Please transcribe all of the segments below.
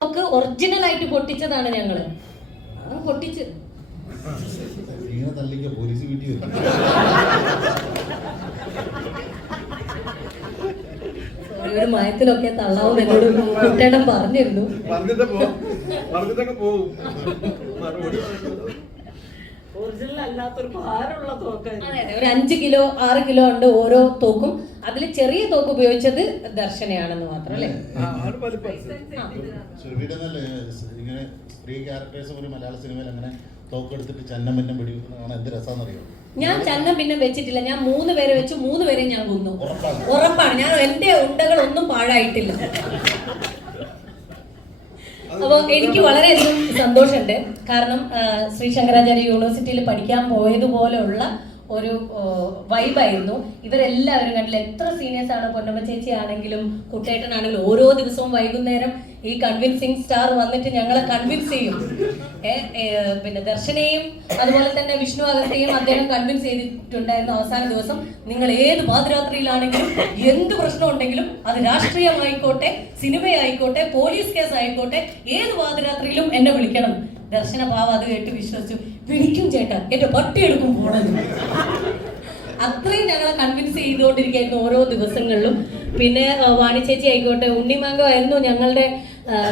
ഒക്കെ ഒറിജിനൽ ആയിട്ട് പൊട്ടിച്ചതാണ് ഞങ്ങൾ. പൊട്ടിച്ച്. ഒരു മയത്തിലൊക്കെ തള്ളാവും എന്നോട് കുട്ടേടം പറഞ്ഞിരുന്നു. പറഞ്ഞിട്ട് പോകും പറഞ്ഞിട്ടൊക്കെ പോകും മറുപടി. ഒറിജിനൽ അല്ലാത്തൊരു ഭാരമുള്ള തോക്ക് അതെ അതെ ഒരു അഞ്ച് കിലോ ആറ് കിലോ ഉണ്ട് ഓരോ തോക്കും. അതിൽ ചെറിയ തോക്ക് ഉപയോഗിച്ചത് ദർശനയാണെന്ന് മാത്രം അല്ലേ? ഇങ്ങനെ സ്ത്രീ ക്യാരക്ടേഴ്സ് ഒരു മലയാള സിനിമയിൽ അങ്ങനെ തോക്കെടുത്തിട്ട് ചന്നം പിന്നെ വെടിവെക്കുന്നതാണ് എന്ത് ഞാൻ ചന്നം പിന്നെ വെച്ചിട്ടില്ല. ഞാൻ മൂന്ന് പേരെ വെച്ച്. മൂന്ന് പേരെ ഞാൻ കൊന്നു. ഉറപ്പാണ്. ഞാൻ എന്റെ ഉണ്ടകളൊന്നും പാഴായിട്ടില്ല. അപ്പോൾ എനിക്ക് വളരെയധികം സന്തോഷമുണ്ട്. കാരണം ശ്രീ ശങ്കരാചാര്യ യൂണിവേഴ്സിറ്റിയിൽ പഠിക്കാൻ പോയതുപോലെയുള്ള ഒരു വൈബായിരുന്നു ഇവരെല്ലാവരും കണ്ടില്ല. എത്ര സീനിയേഴ്സ് ആണ് പൊന്നമ്മ ചേച്ചി ആണെങ്കിലും കുട്ടേട്ടനാണെങ്കിലും ഓരോ ദിവസവും വൈകുന്നേരം ഈ കൺവിൻസിങ് സ്റ്റാർ വന്നിട്ട് ഞങ്ങളെ കൺവിൻസ് ചെയ്യും. പിന്നെ ദർശനയും അതുപോലെ തന്നെ വിഷ്ണു അകത്തെയും അദ്ദേഹം കൺവിൻസ് ചെയ്തിട്ടുണ്ടായിരുന്നു അവസാന ദിവസം നിങ്ങൾ ഏത് പാതിരാത്രിയിലാണെങ്കിലും എന്ത് പ്രശ്നം ഉണ്ടെങ്കിലും അത് രാഷ്ട്രീയമായിക്കോട്ടെ സിനിമയായിക്കോട്ടെ പോലീസ് കേസ് ആയിക്കോട്ടെ ഏത് പാതിരാത്രിയിലും എന്നെ വിളിക്കണം. ദർശന ഭാവം അത് കേട്ട് വിശ്വസിച്ചു. വിളിക്കും ചേട്ടാ എന്റെ പട്ടി എടുക്കും പോണെന്ന് അത്രയും ഞങ്ങളെ കൺവിൻസ് ചെയ്തുകൊണ്ടിരിക്കുകയായിരുന്നു ഓരോ ദിവസങ്ങളിലും. പിന്നെ വാണിച്ചേച്ചി വാണി ചേച്ചി ആയിക്കോട്ടെ ഉണ്ണിമാങ്കമായിരുന്നു ഞങ്ങളുടെ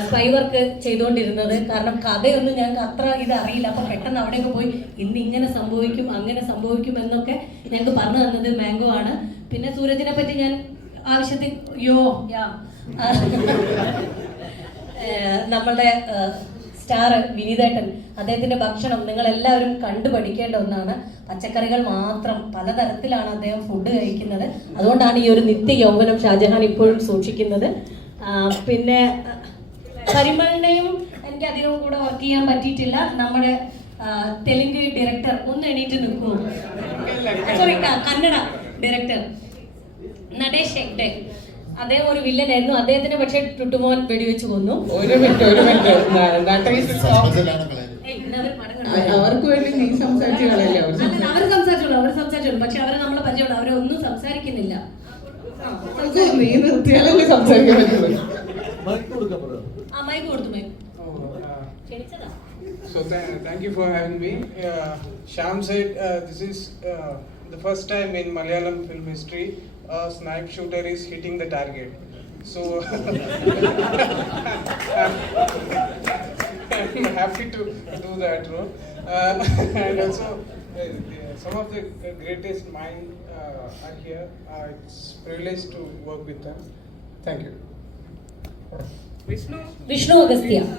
സ്പൈ വർക്ക് ചെയ്തുകൊണ്ടിരുന്നത്. കാരണം കഥയൊന്നും ഞങ്ങൾക്ക് അത്ര ഇത് അറിയില്ല. അപ്പൊ പെട്ടെന്ന് അവിടെയൊക്കെ പോയി ഇന്ന് ഇങ്ങനെ സംഭവിക്കും അങ്ങനെ സംഭവിക്കും എന്നൊക്കെ ഞങ്ങൾക്ക് പറഞ്ഞു തന്നത് മാംഗോ ആണ്. പിന്നെ സൂരജിനെ പറ്റി ഞാൻ ആവശ്യത്തിൽ യോ യാ. നമ്മളുടെ സ്റ്റാർ വിനീതേട്ടൻ അദ്ദേഹത്തിന്റെ ഭക്ഷണം നിങ്ങൾ എല്ലാവരും കണ്ടു പഠിക്കേണ്ട ഒന്നാണ്. പച്ചക്കറികൾ മാത്രം പലതരത്തിലാണ് അദ്ദേഹം ഫുഡ് കഴിക്കുന്നത്. അതുകൊണ്ടാണ് ഈ ഒരു നിത്യ യൗവനം ഷാജഹാൻ ഇപ്പോഴും സൂക്ഷിക്കുന്നത്. പിന്നെ പരിമളിനെയും എനിക്ക് അധികം കൂടെ വർക്ക് ചെയ്യാൻ പറ്റിയിട്ടില്ല. നമ്മുടെ തെലുങ്ക് ഡയറക്ടർ ഒന്ന് എണീറ്റ് നിൽക്കൂ. സോറി കന്നഡ ഡയറക്ടർ നടേഷ് ഹെഗ്ഡെ അദ്ദേഹം ഒരു വില്ലൻ ആയിരുന്നു. അദ്ദേഹത്തിന് പക്ഷേ ടുട്ടുമോൻ വെടിവെച്ച് കൊന്നു. ഒരു മിനിറ്റ് ഒരു മിനിറ്റ്. അവർക്ക് വേണ്ടി നീ സംസാരിച്ചു കളയല്ലേ? അവർ അല്ല, അവർ സംസാരിച്ചോളൂ അവർ സംസാരിച്ചോളൂ. പക്ഷെ അവരെ നമ്മളെ പരിചയമുള്ളൂ. അവരൊന്നും സംസാരിക്കുന്നില്ല. നീ നിർത്തിയാലല്ലേ സംസാരിക്കാൻ പറ്റുള്ളൂ ആ മൈക്ക് കൊടുത്തു മൈക്ക് ക്ഷണിച്ചതാ. So th- thank you for having me. Uh, Sham said uh, this is uh, the first time in Malayalam film history a snipe shooter is hitting the target. So I'm happy to do that role. Uh, and also, uh, some of the greatest minds uh, are here. Uh, it's privilege to work with them. Thank you. Vishnu. Vishnu Agastya.